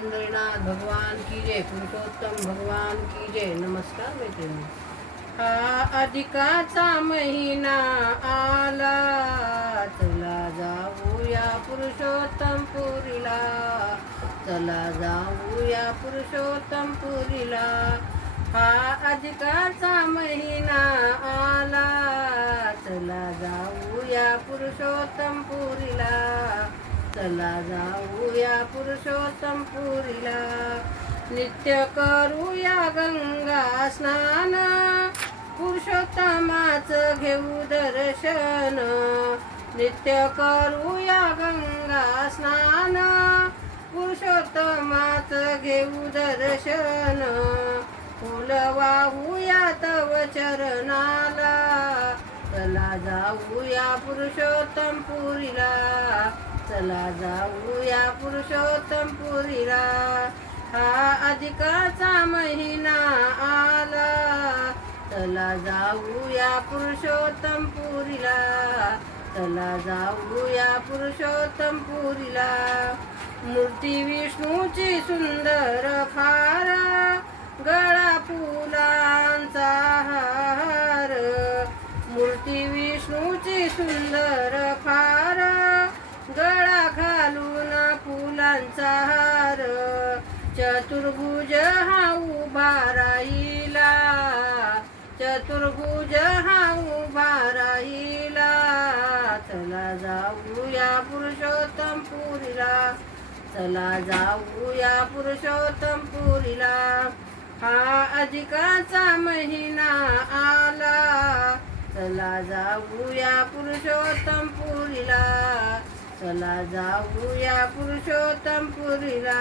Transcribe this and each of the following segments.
पंढरीनाथ भगवान की जय, पुरुषोत्तम भगवान की जय. नमस्कार मैत्रिणी. हा अधिकाचा महिना आला, चला जाऊया पुरुषोत्तम पुरीला, चला जाऊया पुरुषोत्तम पुरीला. हा अधिकाचा महिना आला, चला जाऊया पुरुषोत्तम पुरीला, चला जाऊया पुरुषोत्तम पुरीला. नित्य करूया गंगा स्नान, पुरुषोत्तमाचं घेऊ दर्शन. नित्य करूया गंगा स्नान, पुरुषोत्तमाचं घेऊ दर्शन. फुल वाहूया तव चरणाला, चला जाऊया पुरुषोत्तम पुरीला, चला जाऊया पुरुषोत्तम पुरीला. हा अधिकाचा महिना आला, चला जाऊया पुरुषोत्तम पुरीला, चला जाऊया पुरुषोत्तम पुरीला. मूर्ती विष्णूची सुंदर फार, गळा फुलांचा हार. मूर्ती विष्णूची सुंदर फार, गळा घालून फुलांचा हार. चतुर्भुज हा उभा राहिला, चतुर्भुज हा उभा राहिला. चला जाऊया पुरुषोत्तम पुरीला, चला जाऊया पुरुषोत्तम पुरीला. हा अधिकाचा महिना आला, चला जाऊया पुरुषोत्तम पुरीला, चला जाऊया पुरुषोत्तम पुरीला.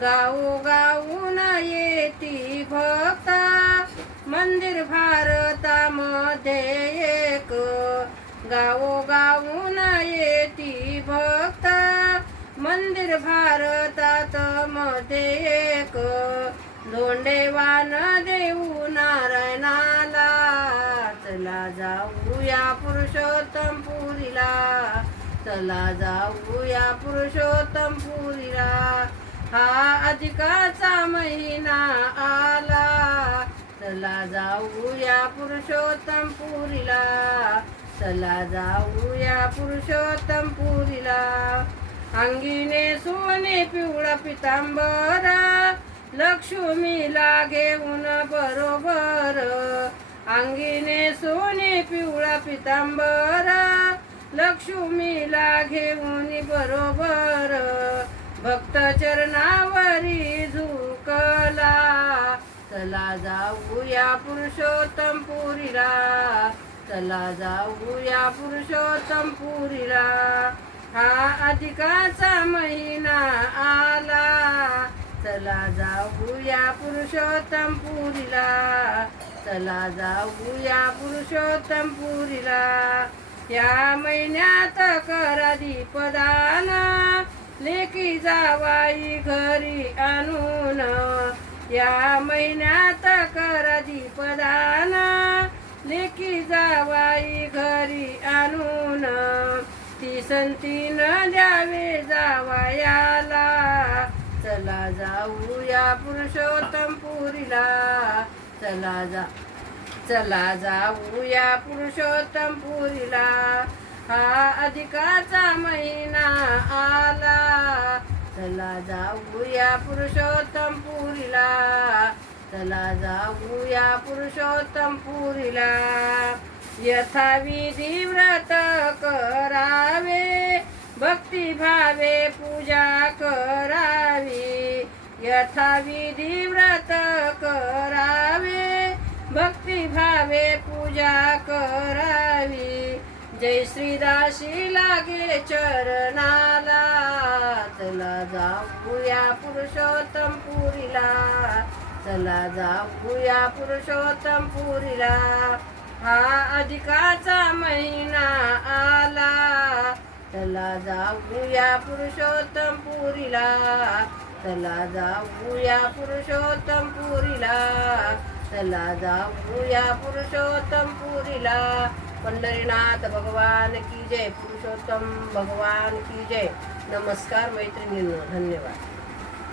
गावोगावून येती भक्ता, मंदिर भारतामध्ये एक. गावोगावून येती भक्ता, मंदिर भारतात मध्ये एक. धोंडेवान देऊ नारायणाला, चला जाऊया पुरुषोत्तम पुरीला, चला जाऊया पुरुषोत्तम पुरीला. हा अधिकाचा महिना आला, चला जाऊया पुरुषोत्तम पुरीला, चला जाऊया पुरुषोत्तम पुरीला. अंगीने सोने पिवळा पितांबर, लक्ष्मीला घेऊन बरोबर. अंगीने सोने पिवळा पितांबर, लक्ष्मीला घेऊन बरोबर. भक्त चरणावरी झुकला, चला जाऊया पुरुषोत्तम पुरीला, चला जाऊया पुरुषोत्तम पुरीला. हा अधिकाचा महिना आला, चला जाऊया पुरुषोत्तम पुरीला, चला जाऊया पुरुषोत्तम पुरीला. या महिन्यात करा दीपदान, लेकी जावाई घरी आणून. या महिन्यात करा दीपदान, लेकी जावाई घरी आणून. ती संतीन द्यावे जावयाला, चला जाऊया पुरुषोत्तम पुरीला, चला जाऊया पुरुषोत्तम पुरीला. हा अधिकाचा महिना आला, चला जाऊया पुरुषोत्तम पुरीला, चला जाऊया पुरुषोत्तम पुरीला. यथाविधी व्रत करावे, भक्तिभावे पूजा करावी. यथाविधी व्रत करावे, भक्तिभावे पूजा करावी. जय श्रीदासी लागे चरणाला, चला जाऊया पुरुषोत्तम पुरीला, चला जाऊया पुरुषोत्तम पुरीला. हा अधिकाचा महिना आला, चला जाऊया पुरुषोत्तम पुरीला, चला जाऊया पुरुषोत्तम पुरीला, चला जाऊया पुरुषोत्तम पुरीला. पंढरीनाथ भगवान की जय, पुरुषोत्तम भगवान की जय. नमस्कार मैत्रिणींनो, धन्यवाद.